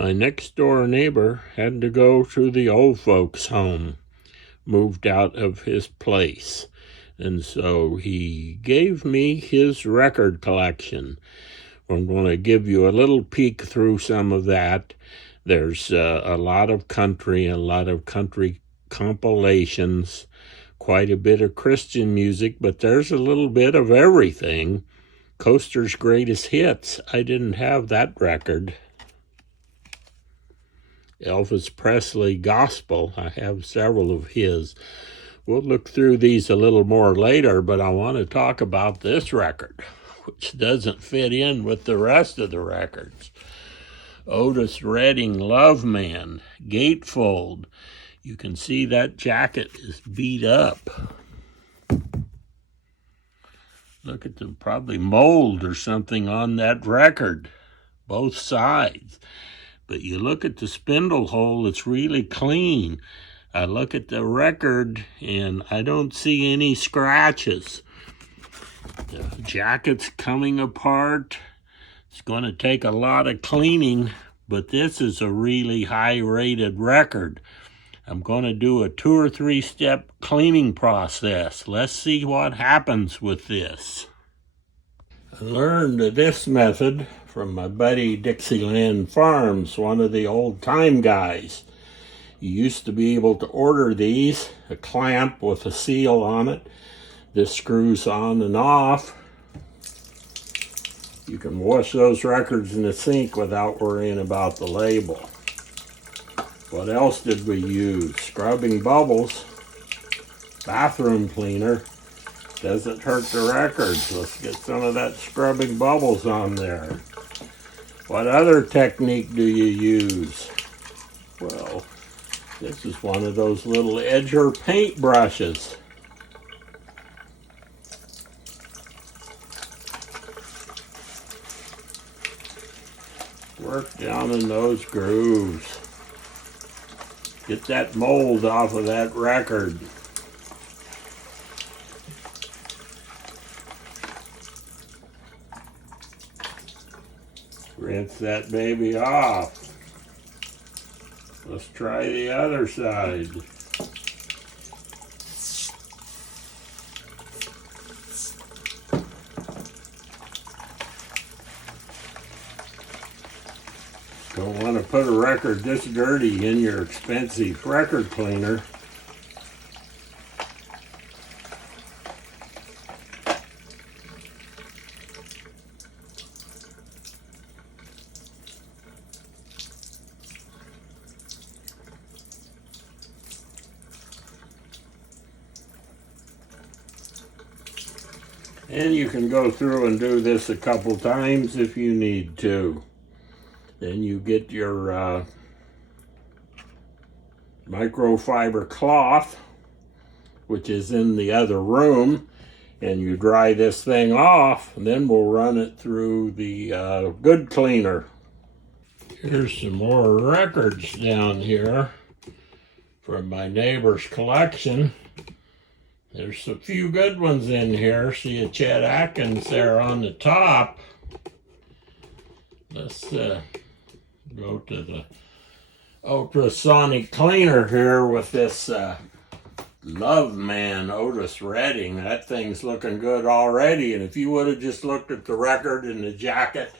My next door neighbor had to go to the old folks' home, moved out of his place. And so he gave me his record collection. I'm going to give you a little peek through some of that. There's a lot of country, a lot of country compilations, quite a bit of Christian music, but there's a little bit of everything. Coaster's Greatest Hits. I didn't have that record. Elvis Presley Gospel. I have several of his. We'll look through these a little more later, but I want to talk about this record, which doesn't fit in with the rest of the records. Otis Redding, Love Man, Gatefold. You can see that jacket is beat up. Look at the probably mold or something on that record, both sides. But you look at the spindle hole, it's really clean. I look at the record and I don't see any scratches. The jacket's coming apart. It's going to take a lot of cleaning, but this is a really high-rated record. I'm going to do a 2 or 3 step cleaning process. Let's see what happens with this. I learned this method from my buddy Dixieland Farms, one of the old-time guys. You used to be able to order these, a clamp with a seal on it. This screws on and off. You can wash those records in the sink without worrying about the label. What else did we use? Scrubbing bubbles, bathroom cleaner. Doesn't hurt the records. Let's get some of that scrubbing bubbles on there. What other technique do you use? Well, this is one of those little edger paint brushes. Work down in those grooves. Get that mold off of that record. Rinse that baby off. Let's try the other side. Don't want to put a record this dirty in your expensive record cleaner. And you can go through and do this a couple times if you need to. Then you get your microfiber cloth, which is in the other room, and you dry this thing off, and then we'll run it through the good cleaner. Here's some more records down here from my neighbor's collection. There's a few good ones in here. See a Chet Atkins there on the top. Let's go to the ultrasonic cleaner here with this Love Man Otis Redding. That thing's looking good already. And if you would have just looked at the record and the jacket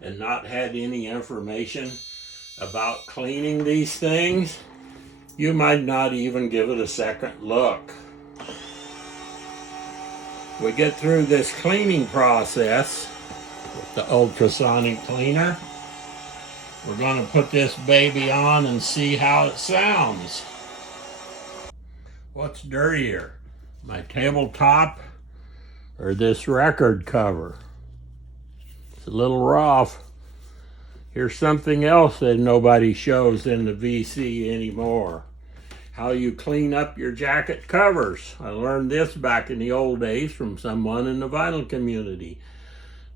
and not had any information about cleaning these things, you might not even give it a second look. We get through this cleaning process with the ultrasonic cleaner. We're going to put this baby on and see how it sounds. What's dirtier, my tabletop or this record cover? It's a little rough. Here's something else that nobody shows in the VC anymore. How you clean up your jacket covers. I learned this back in the old days from someone in the vinyl community.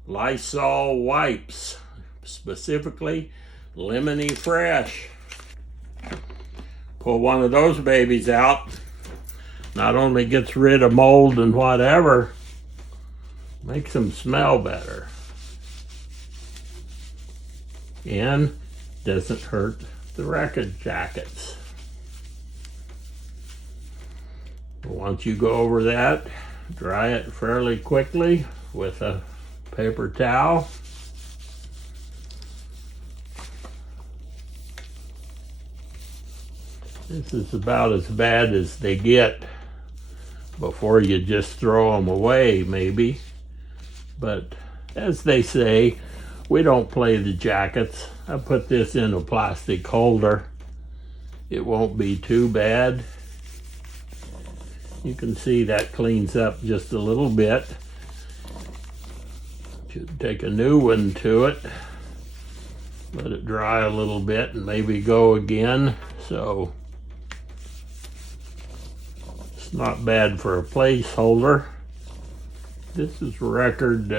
Lysol wipes, specifically Lemony Fresh. Pull one of those babies out. Not only gets rid of mold and whatever, makes them smell better. And doesn't hurt the record jackets. Once you go over that, dry it fairly quickly with a paper towel. This is about as bad as they get before you just throw them away, maybe. But as they say, we don't play the jackets. I put this in a plastic holder. It won't be too bad. You can see that cleans up just a little bit. Should take a new one to it. Let it dry a little bit and maybe go again. So it's not bad for a placeholder. This is record,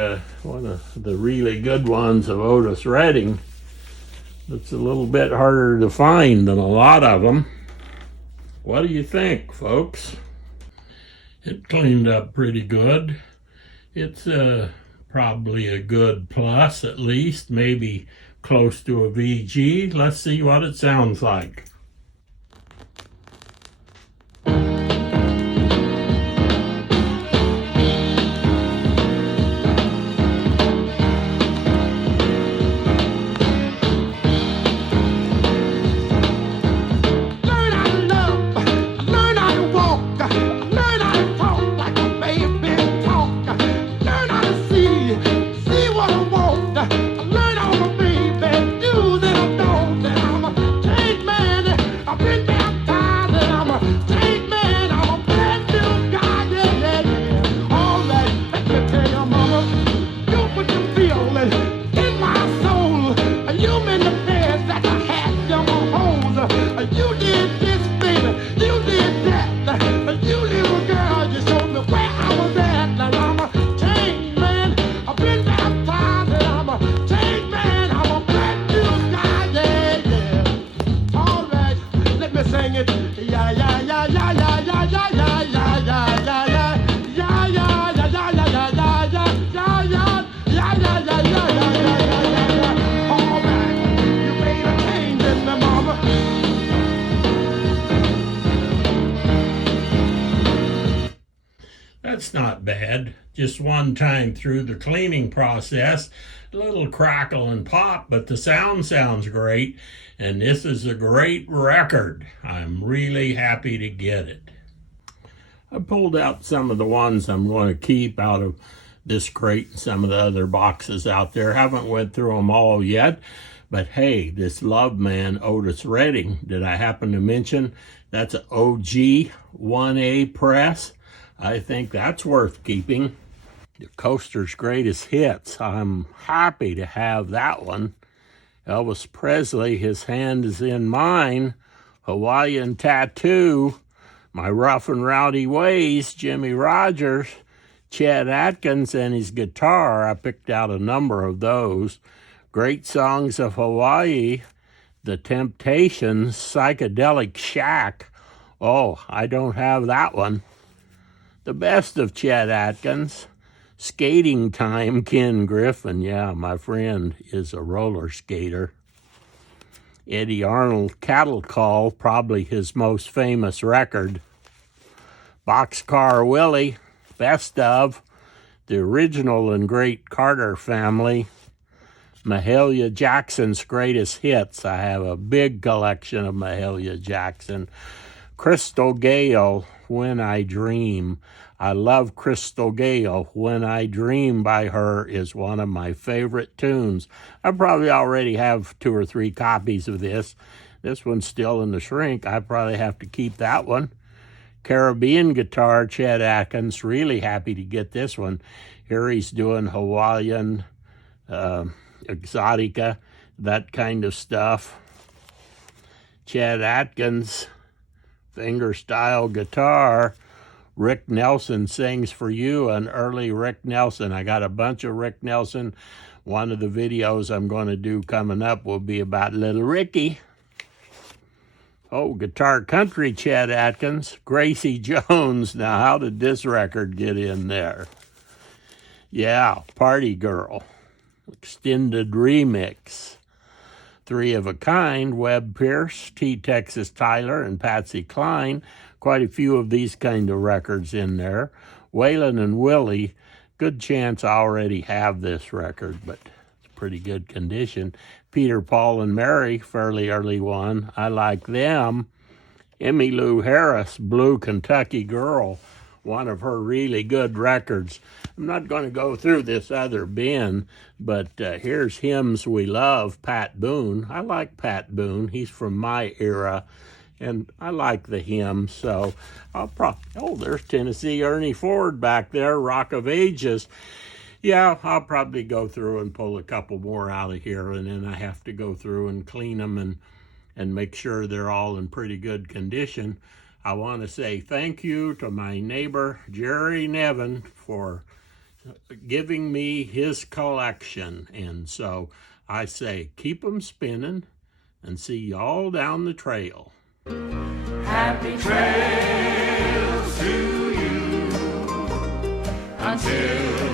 one of the really good ones of Otis Redding. It's a little bit harder to find than a lot of them. What do you think, folks? It cleaned up pretty good. It's probably a good plus, at least, maybe close to a VG. Let's see what it sounds like. That's not bad. Just one time through the cleaning process, a little crackle and pop, but the sound sounds great, and this is a great record. I'm really happy to get it. I pulled out some of the ones I'm going to keep out of this crate and some of the other boxes out there. Haven't went through them all yet, but hey, this Love Man Otis Redding, did I happen to mention that's an OG 1A press? I think that's worth keeping. The Coaster's Greatest Hits. I'm happy to have that one. Elvis Presley, His Hand Is in Mine. Hawaiian Tattoo. My Rough and Rowdy Ways. Jimmy Rogers. Chet Atkins and his guitar. I picked out a number of those. Great Songs of Hawaii. The Temptations. Psychedelic Shack. Oh, I don't have that one. The Best of Chet Atkins. Skating Time, Ken Griffin. Yeah, my friend is a roller skater. Eddie Arnold, Cattle Call, probably his most famous record. Boxcar Willie, Best of. The original and great Carter Family. Mahalia Jackson's Greatest Hits. I have a big collection of Mahalia Jackson. Crystal Gale, When I Dream. I love Crystal Gale. When I Dream by her is one of my favorite tunes. I probably already have 2 or 3 copies of this. This one's still in the shrink. I probably have to keep that one. Caribbean Guitar, Chet Atkins. Really happy to get this one. Here he's doing Hawaiian, exotica, that kind of stuff. Chet Atkins, fingerstyle guitar. Rick Nelson Sings for You, an early Rick Nelson. I got a bunch of Rick Nelson. One of the videos I'm going to do coming up will be about Little Ricky. Oh, Guitar Country, Chet Atkins. Gracie Jones. Now, how did this record get in there? Yeah, Party Girl. Extended remix. Three of a Kind, Webb Pierce, T. Texas Tyler, and Patsy Cline. Quite a few of these kind of records in there. Waylon and Willie, good chance I already have this record, but it's pretty good condition. Peter, Paul, and Mary, fairly early one. I like them. Emmylou Harris, Blue Kentucky Girl, one of her really good records. I'm not going to go through this other bin, but here's Hymns We Love, Pat Boone. I like Pat Boone. He's from my era, and I like the hymns, so I'll there's Tennessee Ernie Ford back there, Rock of Ages. Yeah, I'll probably go through and pull a couple more out of here, and then I have to go through and clean them and make sure they're all in pretty good condition. I want to say thank you to my neighbor, Jerry Nevin, for giving me his collection. And so I say, keep 'em spinning and see y'all down the trail. Happy trails to you until